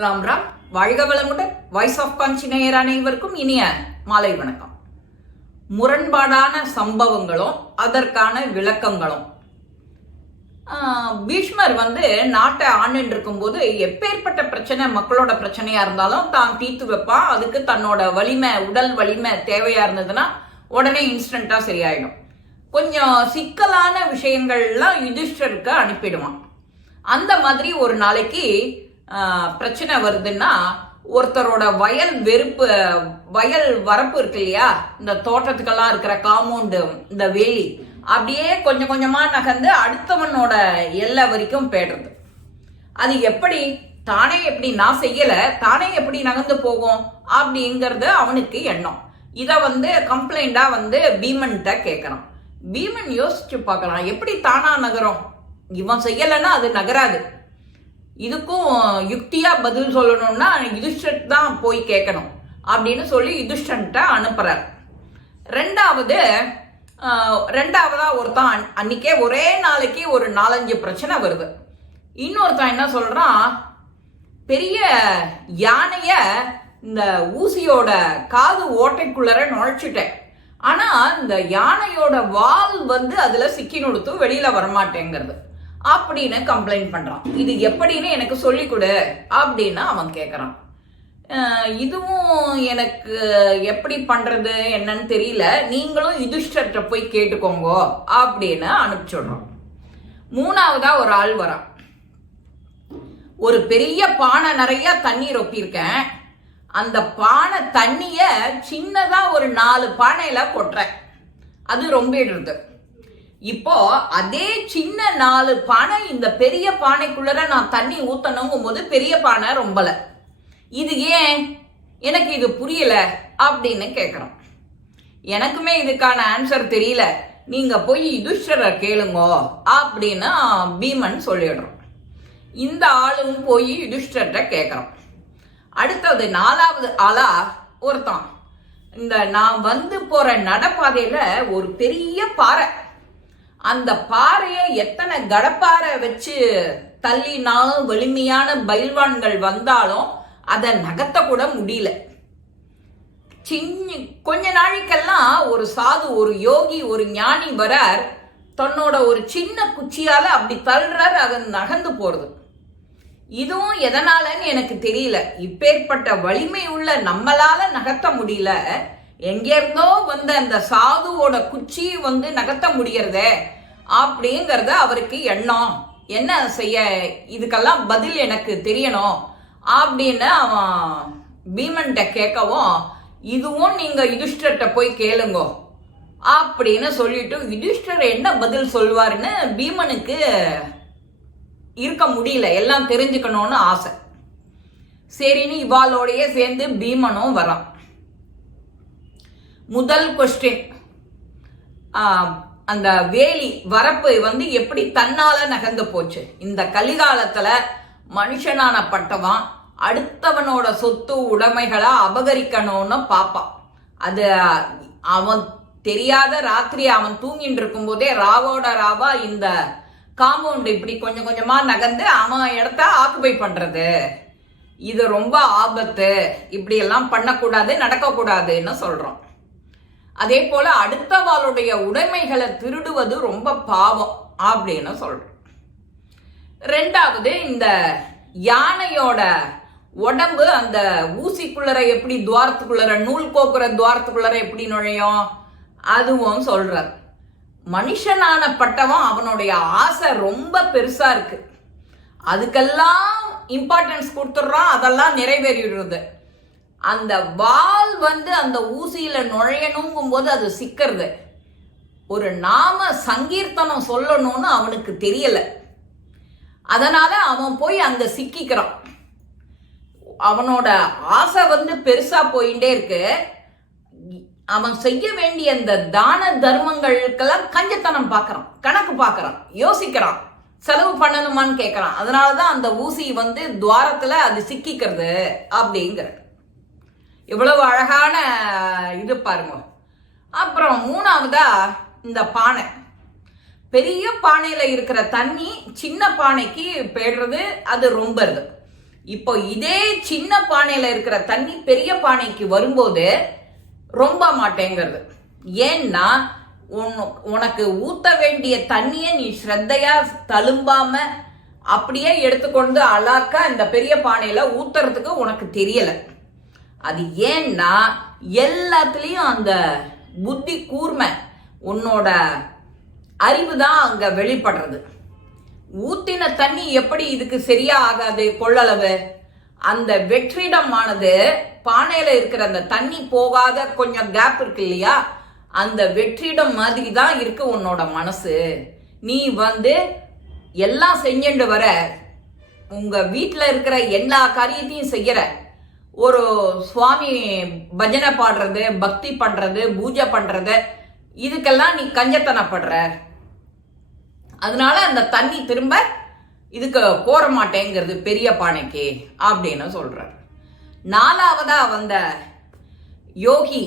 ராம் ராம். வாழ்க வளமுடன். Voice of காஞ்சி நேயர் அனைவருக்கும் இனிய மாலை வணக்கம். முரண்பாடான சம்பவங்களும் அதற்கான விளக்கங்களும். பீஷ்மர் வந்து நாட்டை ஆண்டுன்னு இருக்கும்போது எப்பேற்பட்ட பிரச்சனை மக்களோட பிரச்சனையா இருந்தாலும் தான் தீர்த்து வைப்பான் அதுக்கு தன்னோட வலிமை உடல் வலிமை தேவையா இருந்ததுன்னா உடனே இன்ஸ்டண்டா சரியாயிடும். கொஞ்சம் சிக்கலான விஷயங்கள்லாம் யுதிஷ்டருக்கு அனுப்பிடுவான். அந்த மாதிரி ஒரு நாளைக்கு பிரச்சனை வருதுன்னா ஒருத்தரோட வயல் வெறுப்பு வயல் வரப்பு இருக்கு இல்லையா? இந்த தோட்டத்துக்கெல்லாம் இருக்கிற காம்பவுண்டு இந்த வேலி. அப்படியே கொஞ்சம் கொஞ்சமா நகர்ந்து அடுத்தவனோட எல்லை வரைக்கும் போயிடுறது. அது எப்படி? தானே எப்படி நான் செய்யல தானே எப்படி நகர்ந்து போகும் அப்படிங்கிறது அவனுக்கு எண்ணம். இதை வந்து கம்ப்ளைண்டா வந்து பீமன்கிட்ட கேட்கறான். பீமன் யோசிச்சு பார்க்கலாம் எப்படி தானா நகரும்? இவன் செய்யலைன்னா அது நகராது. இதுக்கும் யுக்தியா பதில் சொல்லணும்னா யுதிஷ்டர் தான் போய் கேட்கணும் அப்படின்னு சொல்லி யுதிஷ்டன்ட்ட அனுப்புறார். ரெண்டாவது ரெண்டாவதா ஒருத்தன் அன்னைக்கே ஒரே நாளைக்கு ஒரு நாலஞ்சு பிரச்சனை வருது. இன்னொருத்தன் என்ன சொல்றான்? பெரிய யானைய இந்த ஊசியோட காது ஓட்டைக்குள்ளர நுழைச்சிட்டேன். ஆனா இந்த யானையோட வால் வந்து அதுல சிக்கி நொடுத்து வெளியில வரமாட்டேங்கிறது. அப்படின்னு கம்ப்ளைண்ட் பண்றான். இது எப்படின்னு எனக்கு சொல்லிக் கொடு அப்படின்னு அவன் கேக்குறான். இதுவும் எனக்கு எப்படி பண்றது என்னன்னு தெரியல. நீங்களும் யுதிஷ்டர்கிட்ட போய் கேட்டுக்கோங்க அப்படின்னு அனுப்பிச்சுடுறோம் மூணாவதா ஒரு ஆள் வரான். ஒரு பெரிய பானை நிறைய தண்ணீர் ஒப்பியிருக்கேன் அந்த பானை தண்ணிய சின்னதா ஒரு நாலு பானையில கொட்டுறேன். அது ரொம்பிடுறது இப்போ அதே சின்ன நாலு பானை இந்த பெரிய பானைக்குள்ளர நான் தண்ணி ஊத்தணுங்கும் போது பெரிய பானை ரொம்பல. இது ஏன்? எனக்கு இது புரியல அப்படின்னு கேட்குறோம் எனக்குமே இதுக்கான ஆன்சர் தெரியல. நீங்க போய் யுதிஷ்டரை கேளுங்கோ அப்படின்னு பீமன் சொல்லிடுறோம். இந்த ஆளும் போய் யுதிஷ்டர்கிட்ட கேட்குறோம் அடுத்தது நாலாவது ஆளா ஒருத்தன். இந்த நான் வந்து போற நடப்பாதையில ஒரு பெரிய பாறை. அந்த பாறையை எத்தனை கடப்பாறை வச்சு தள்ளினாலும் வலிமையான பைல்வான்கள் வந்தாலும் அதை நகர்த்த கூட முடியல. சின்ன கொஞ்ச நாளைக்கெல்லாம் ஒரு சாது ஒரு யோகி ஒரு ஞானி வரார் தன்னோட ஒரு சின்ன குச்சியால அப்படி தள்ளுறார் அது நகர்ந்து போறது. இதுவும் எதனாலன்னு எனக்கு தெரியல. இப்பேற்பட்ட வலிமை உள்ள நம்மளால நகர்த்த முடியல. எங்கேருந்தோ வந்த அந்த சாதுவோட குச்சி வந்து நகர்த்த முடியறதே அப்படிங்கிறத அவருக்கு எண்ணம். என்ன செய்ய? இதுக்கெல்லாம் பதில் எனக்கு தெரியணும் அப்படின்னு அவன் பீமன்கிட்ட கேட்கவும் இதுவும் நீங்க யுதிஷ்டர்கிட்ட போய் கேளுங்கோ அப்படின்னு சொல்லிட்டு யுதிஷ்டர் என்ன பதில் சொல்வாருன்னு பீமனுக்கு இருக்க முடியல. எல்லாம் தெரிஞ்சுக்கணும்னு ஆசை. சரின்னு இவாளோடையே சேர்ந்து பீமனும் வரான். முதல் கொஸ்டின் அந்த வேலி வரப்பு வந்து எப்படி தன்னால நகர்ந்து போச்சு? இந்த கலிகாலத்துல மனுஷனான பட்டவன் அடுத்தவனோட சொத்து உடைமைகளை அபகரிக்கணும்னு பார்ப்பான் அது அவன் தெரியாத ராத்திரி அவன் தூங்கிட்டு இருக்கும்போதே ராவோட ராவா இந்த காம்பவுண்ட் இப்படி கொஞ்சம் கொஞ்சமா நகர்ந்து அவன் இடத்த ஆக்குபை பண்றது. இது ரொம்ப ஆபத்து. இப்படி எல்லாம் பண்ணக்கூடாது நடக்கக்கூடாதுன்னு சொல்றோம். அதே போல அடுத்தவாளுடைய உடைமைகளை திருடுவது ரொம்ப பாவம் அப்படின்னு சொல்றேன் ரெண்டாவது இந்த யானையோட உடம்பு அந்த ஊசிக்குள்ளர எப்படி துவாரத்துக்குள்ளர நூல் கோக்குற துவாரத்துக்குள்ளர எப்படி நுழையும்? அதுவும் சொல்றார். மனுஷனான பட்டவன் அவனுடைய ஆசை ரொம்ப பெருசா இருக்கு. அதுக்கெல்லாம் இம்பார்ட்டன்ஸ் கொடுத்துட்றான் அதெல்லாம் நிறைவேறிடுறது அந்த வால் வந்து அந்த ஊசியில நுழையணுங்கும் போது அது சிக்கிறது. ஒரு நாம சங்கீர்த்தனம் சொல்லணும்னு அவனுக்கு தெரியல. அதனால அவன் போய் அங்க சிக்கிக்கிறான். அவனோட ஆசை வந்து பெருசா போயிட்டே இருக்கு. அவன் செய்ய வேண்டிய அந்த தான தர்மங்களுக்கெல்லாம் கஞ்சத்தனம் பார்க்கறான் கணக்கு பார்க்கறான் யோசிக்கிறான் செலவு பண்ணணுமான்னு கேட்கறான் அதனாலதான் அந்த ஊசி வந்து துவாரத்துல அது சிக்கிக்கிறது அப்படிங்கிறது இவ்வளவு அழகான இது பாருங்க. அப்புறம் மூணாவதா இந்த பானை. பெரிய பானையில் இருக்கிற தண்ணி சின்ன பானைக்கு போயிடுறது அது ரொம்பறது. இப்போ இதே சின்ன பானையில் இருக்கிற தண்ணி பெரிய பானைக்கு வரும்போது ரொம்ப மாட்டேங்கிறது. ஏன்னா உனக்கு ஊத்த வேண்டிய தண்ணியை நீ ஸ்ரத்தையா தழும்பாம அப்படியே எடுத்துக்கொண்டு அழாக்க இந்த பெரிய பானையில ஊத்துறதுக்கு உனக்கு தெரியலை. அது ஏன்னா எல்லாத்துலேயும் அந்த புத்தி கூர்மை உன்னோட அறிவு தான் அங்கே வெளிப்படுறது. ஊத்தின தண்ணி எப்படி இதுக்கு சரியா ஆகாது கொள்ளளவு? அந்த வெற்றிடமானது பானையில் இருக்கிற அந்த தண்ணி போகாத கொஞ்சம் கேப் இருக்கு இல்லையா? அந்த வெற்றிடம் மாதிரி தான் இருக்கு உன்னோட மனசு. நீ வந்து எல்லாம் செஞ்சுட்டு வர உங்கள் வீட்டில் இருக்கிற எல்லா காரியத்தையும் செய்கிற ஒரு சுவாமி பஜனை பாடுறது பக்தி பண்ணுறது பூஜை பண்ணுறது இதுக்கெல்லாம் நீ கஞ்சத்தனப்படுற. அதனால அந்த தண்ணி திரும்ப இதுக்கு போற மாட்டேங்கிறது பெரிய பானைக்கு அப்படின்னு சொல்றார். நாலாவதா வந்த யோகி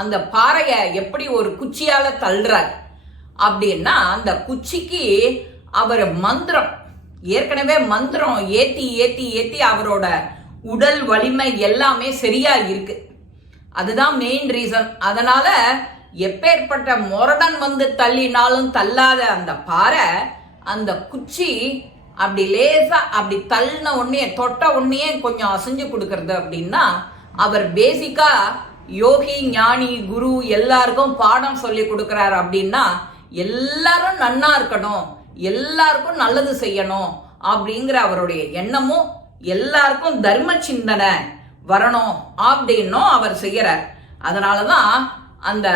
அந்த பாறையை எப்படி ஒரு குச்சியால தள்ளுறார் அப்படின்னா அந்த குச்சிக்கு அவர் மந்திரம் ஏற்கனவே மந்திரம் ஏத்தி ஏத்தி ஏத்தி அவரோட உடல் வலிமை எல்லாமே சரியா இருக்கு. அதுதான் மெயின் ரீசன் அதனால எப்பேற்பட்ட முரடன் வந்து தள்ளினாலும் தள்ளாத அந்த பாறை அந்த குச்சி அப்படி லேசா அப்படி தள்ளின உடனே தொட்ட உடனே கொஞ்சம் அசைஞ்சு கொடுக்கறது அப்படின்னா அவர் பேசிக்கா யோகி ஞானி குரு எல்லாருக்கும் பாடம் சொல்லி கொடுக்கறாரு அப்படின்னா எல்லாரும் நன்னா இருக்கணும் எல்லாருக்கும் நல்லது செய்யணும் அப்படிங்கிற அவருடைய எண்ணமும் எல்லாருக்கும் தர்ம சிந்தனை வரணும் அப்படின்னும் அவர் செய்யறார். அதனாலதான் அந்த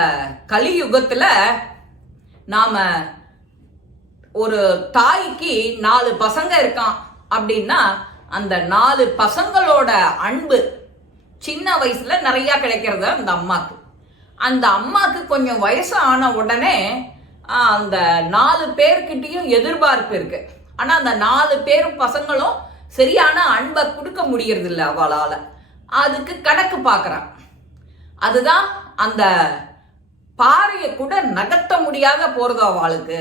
கலியுகத்துல நாம ஒரு தாய்க்கு நாலு பசங்க இருக்கான் அப்படின்னா அந்த நாலு பசங்களோட அன்பு சின்ன வயசுல நிறைய கிடைக்கிறது அந்த அம்மாக்கு. அந்த அம்மாக்கு கொஞ்சம் வயசு ஆன உடனே அந்த நாலு பேர்கிட்டையும் எதிர்பார்ப்பு இருக்கு. ஆனா அந்த நாலு பேரும் பசங்களும் சரியான அன்பை கொடுக்க முடியறது அவளால். அதுக்கு கணக்கு பார்க்குறான். அதுதான் அந்த பாறையை கூட நகர்த்த முடியாத போறது அவளுக்கு.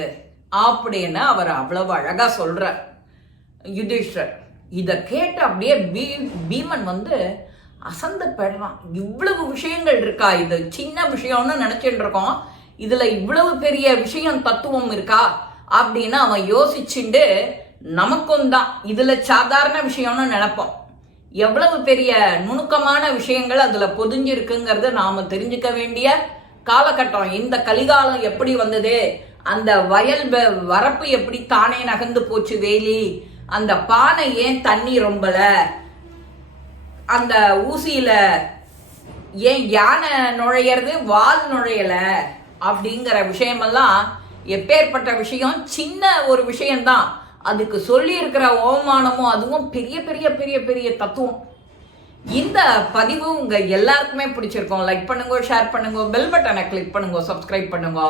அப்படின்னு அவர் அவ்வளவு அழகாக சொல்கிறார் யுதிஷ்டர் இதை கேட்டு அப்படியே பீ பீமன் வந்து அசந்து பெறான் இவ்வளவு விஷயங்கள் இருக்கா? இது சின்ன விஷயம்னு நினச்சிட்டு இருக்கோம். இதில் இவ்வளவு பெரிய விஷயம் தத்துவம் இருக்கா? அப்படின்னு அவன் யோசிச்சுண்டு நமக்கும் தான் இதுல சாதாரண விஷயம்னு நினைப்போம். எவ்வளவு பெரிய நுணுக்கமான விஷயங்கள் அதுல பொதிஞ்சிருக்குங்கிறது நாம தெரிஞ்சுக்க வேண்டிய காலகட்டம். இந்த கலிகாலம் எப்படி வந்தது? அந்த வயல் வ- வரப்பு எப்படி தானே நகர்ந்து போச்சு வேலி? அந்த பானை ஏன் தண்ணி ரொம்பல? அந்த ஊசியில ஏன் யானை நுழையிறது வால் நுழையல? அப்படிங்கிற விஷயமெல்லாம் எப்பேற்பட்ட விஷயம் சின்ன ஒரு விஷயம்தான். அதுக்கு சொல்லி இருக்கிற ஓமானமும் அதுவும் பெரிய பெரிய பெரிய பெரிய தத்துவம். இந்த பதிவு உங்க எல்லாருக்குமே பிடிச்சிருக்கோம். லைக் பண்ணுங்க ஷேர் பண்ணுங்க பெல் பட்டனை கிளிக் பண்ணுங்க சப்ஸ்கிரைப் பண்ணுங்க.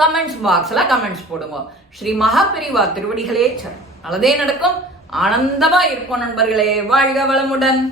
கமெண்ட்ஸ் பாக்ஸ்ல கமெண்ட்ஸ் போடுங்க. ஸ்ரீ மகாபிரிவா திருவடிகளே சரண். நல்லதே நடக்கும். ஆனந்தமா இருக்கும் நண்பர்களே. வாழ்க வளமுடன்.